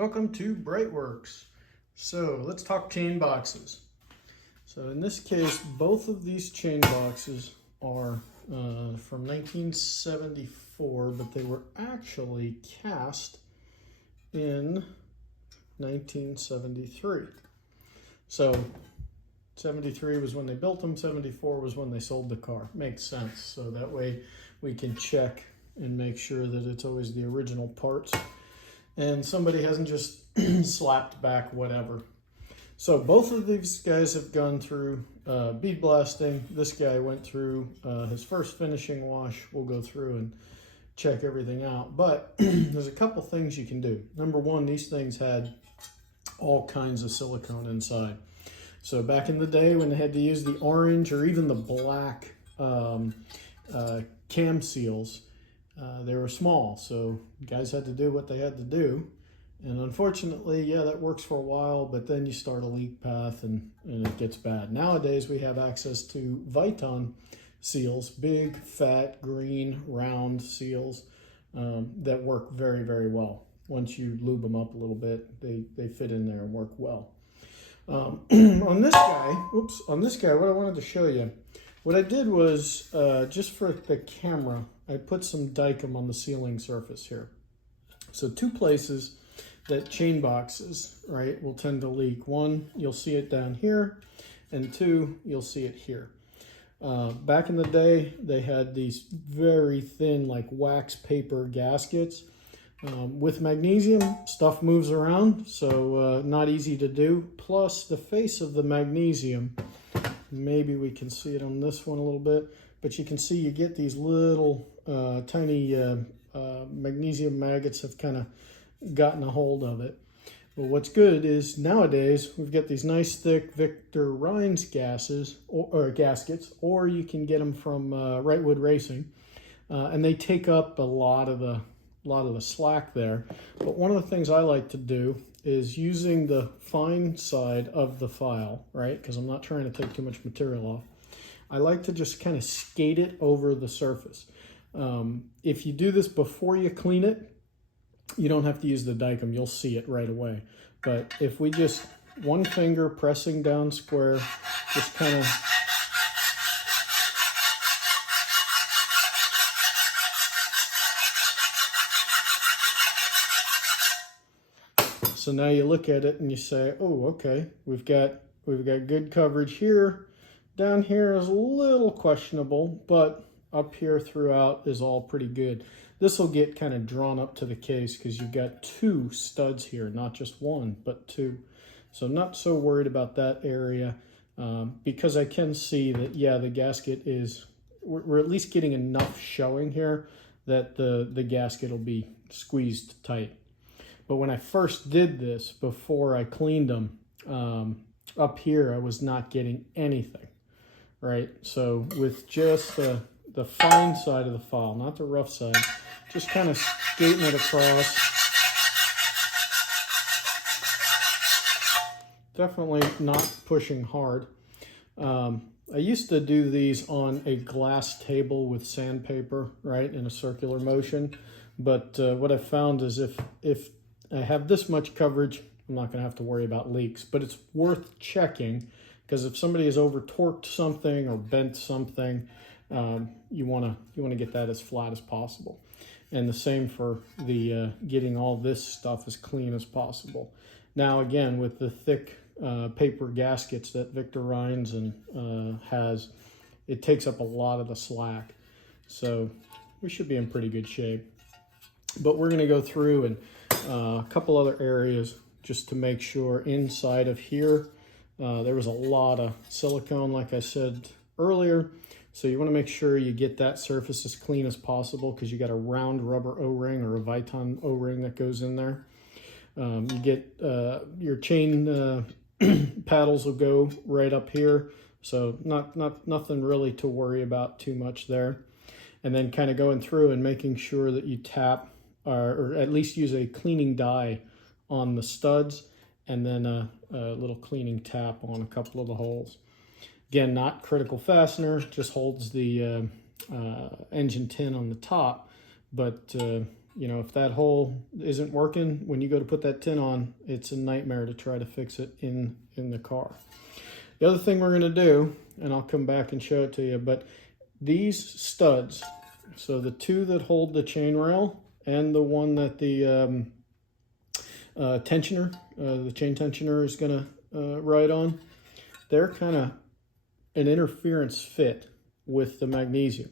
Welcome to BreitWerks. So let's talk chain boxes. So in this case, both of these chain boxes are from 1974, but they were actually cast in 1973. So 73 was when they built them, 74 was when they sold the car. Makes sense. So that way we can check and make sure that it's always the original parts and somebody hasn't just slapped back whatever. So both of these guys have gone through bead blasting. This guy went through his first finishing wash. We'll go through and check everything out. But there's a couple things you can do. Number one, these things had all kinds of silicone inside. So back in the day when they had to use the orange or even the black cam seals, they were small, so guys had to do what they had to do. And unfortunately, yeah, that works for a while, but then you start a leak path and it gets bad. Nowadays, we have access to Viton seals, big, fat, green, round seals that work very, very well. Once you lube them up a little bit, they fit in there and work well. On this guy, what I wanted to show you, what I did was, just for the camera, I put some Dykem on the sealing surface here. So two places that chain boxes, right, will tend to leak. One, you'll see it down here, and two, you'll see it here. Back in the day, they had these very thin, like wax paper gaskets. With magnesium, stuff moves around, so not easy to do. Plus, the face of the magnesium, maybe we can see it on this one a little bit, but you can see you get these little tiny magnesium maggots have kind of gotten a hold of it. But what's good is nowadays we've got these nice thick Victor Rines gaskets, or you can get them from Rightwood Racing, and they take up a lot of the slack there. But one of the things I like to do is using the fine side of the file, right? Because I'm not trying to take too much material off. I like to just kind of skate it over the surface. If you do this before you clean it, you don't have to use the Dykem. You'll see it right away. But if we just, one finger pressing down square, just kind of so now you look at it and you say, oh, okay, we've got good coverage here. Down here is a little questionable, but up here throughout is all pretty good. This will get kind of drawn up to the case because you've got two studs here, not just one, but two. So I'm not so worried about that area because I can see that, yeah, the gasket is, we're at least getting enough showing here that the gasket will be squeezed tight. But when I first did this, before I cleaned them, up here I was not getting anything, right? So with just the fine side of the file, not the rough side, just kind of skating it across. Definitely not pushing hard. I used to do these on a glass table with sandpaper, right, in a circular motion. But what I found is if I have this much coverage, I'm not going to have to worry about leaks. But it's worth checking because if somebody has over torqued something or bent something, you want to get that as flat as possible. And the same for the getting all this stuff as clean as possible. Now again, with the thick paper gaskets that Victor Rines has, it takes up a lot of the slack. So we should be in pretty good shape. But we're going to go through and a couple other areas just to make sure. Inside of here, there was a lot of silicone, like I said earlier. So you want to make sure you get that surface as clean as possible because you got a round rubber O-ring or a Viton O-ring that goes in there. You get your chain paddles will go right up here. So nothing really to worry about too much there. And then kind of going through and making sure that you tap or at least use a cleaning dye on the studs and then a little cleaning tap on a couple of the holes. Again, not critical fastener, just holds the engine tin on the top, but you know, if that hole isn't working, when you go to put that tin on, it's a nightmare to try to fix it in the car. The other thing we're going to do, and I'll come back and show it to you, but these studs, so the two that hold the chain rail and the one that the tensioner, the chain tensioner is going to ride on, they're kind of an interference fit with the magnesium.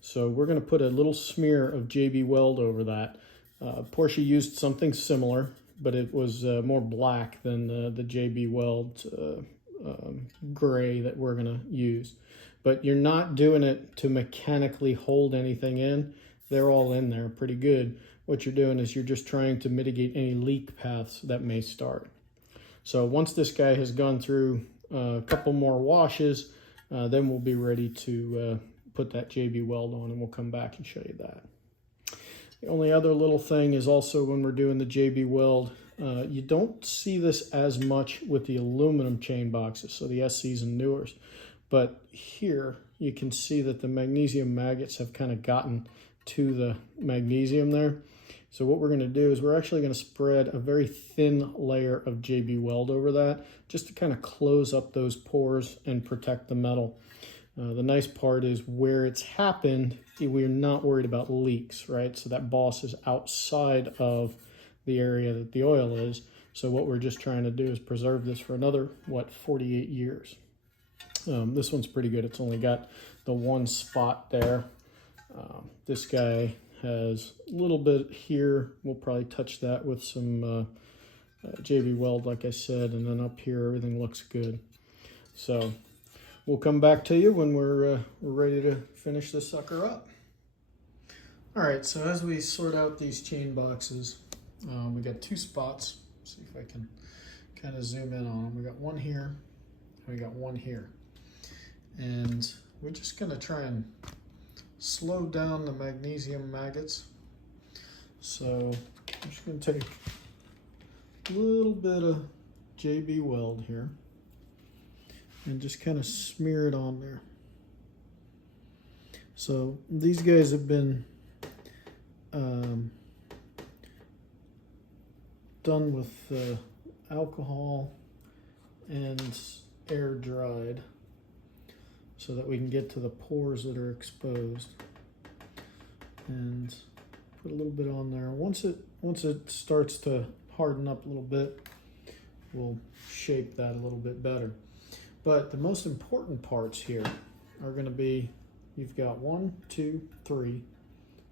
So we're going to put a little smear of JB Weld over that. Porsche used something similar, but it was more black than the JB Weld gray that we're going to use. But you're not doing it to mechanically hold anything in. They're all in there pretty good. What you're doing is you're just trying to mitigate any leak paths that may start. So once this guy has gone through a couple more washes, then we'll be ready to put that JB Weld on, and we'll come back and show you that. The only other little thing is also when we're doing the JB Weld, you don't see this as much with the aluminum chain boxes, so the SCs and newers. But here you can see that the magnesium maggots have kind of gotten to the magnesium there. So what we're going to do is we're actually going to spread a very thin layer of JB Weld over that, just to kind of close up those pores and protect the metal. The nice part is where it's happened, we're not worried about leaks, right? So that boss is outside of the area that the oil is. So what we're just trying to do is preserve this for another, 48 years. This one's pretty good. It's only got the one spot there. This guy has a little bit here. We'll probably touch that with some JB Weld, like I said, and then up here everything looks good. So we'll come back to you when we're ready to finish this sucker up. All right, so as we sort out these chain boxes, we got two spots. Let's see if I can kind of zoom in on them. We got one here, and we got one here. And we're just gonna try and slow down the magnesium maggots. So I'm just gonna take a little bit of JB Weld here and just kind of smear it on there. So these guys have been done with alcohol and air dried so that we can get to the pores that are exposed, and put a little bit on there. Once it starts to harden up a little bit, we'll shape that a little bit better. But the most important parts here are going to be, you've got 1, 2, 3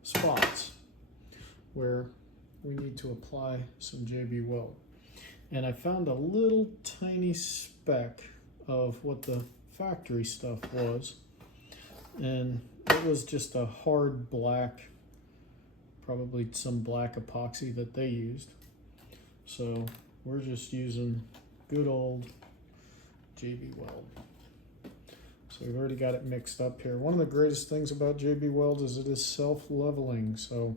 spots where we need to apply some JB Weld. And I found a little tiny speck of what the factory stuff was, and it was just a hard black, probably some black epoxy that they used. So we're just using good old JB Weld. So we've already got it mixed up here. One of the greatest things about JB Weld is it is self-leveling, so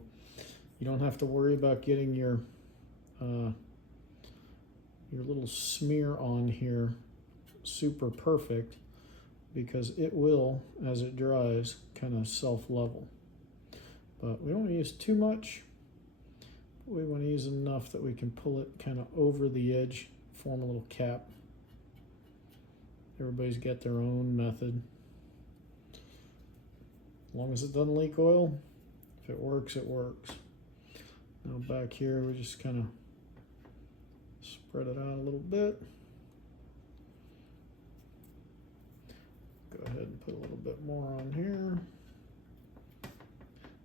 you don't have to worry about getting your little smear on here super perfect, because it will, as it dries, kind of self-level. But we don't want to use too much. We want to use enough that we can pull it kind of over the edge, form a little cap. Everybody's got their own method. As long as it doesn't leak oil, if it works, it works. Now back here, we just kind of spread it out a little bit. Go ahead and put a little bit more on here.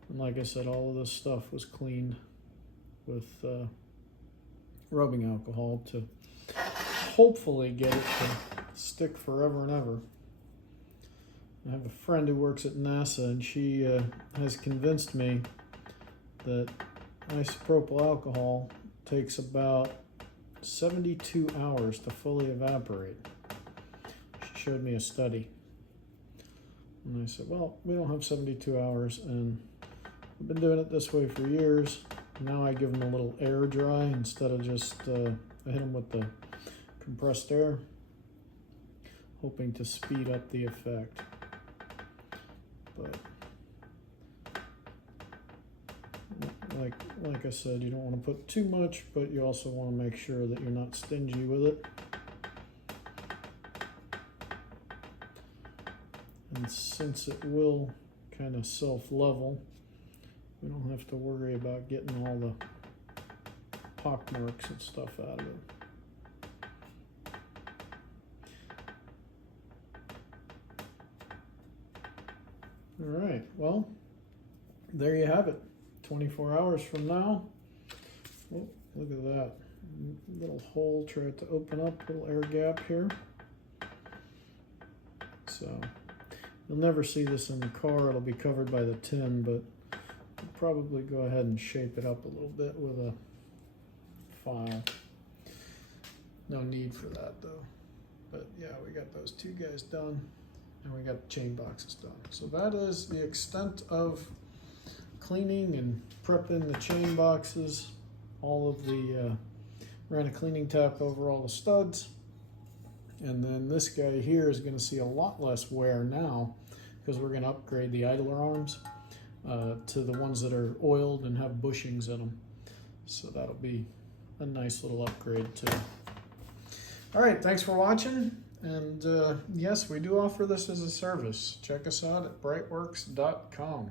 And like I said, all of this stuff was cleaned with rubbing alcohol to hopefully get it to stick forever and ever. I have a friend who works at NASA, and she has convinced me that isopropyl alcohol takes about 72 hours to fully evaporate. She showed me a study. And I said, well, we don't have 72 hours, and I've been doing it this way for years. Now I give them a little air dry instead of just I hit them with the compressed air, hoping to speed up the effect. But Like I said, you don't want to put too much, but you also want to make sure that you're not stingy with it. And since it will kind of self-level, we don't have to worry about getting all the pock marks and stuff out of it. All right, well, there you have it. 24 hours from now. Oh, look at that. Little hole, try to open up, little air gap here. So you'll never see this in the car. It'll be covered by the tin, but I'll probably go ahead and shape it up a little bit with a file. No need for that though. But yeah, we got those two guys done, and we got the chain boxes done. So that is the extent of cleaning and prepping the chain boxes. All of the ran a cleaning tap over all the studs, and then this guy here is going to see a lot less wear now because we're going to upgrade the idler arms to the ones that are oiled and have bushings in them. So that'll be a nice little upgrade too. All right, thanks for watching. And yes, we do offer this as a service. Check us out at BreitWerks.com.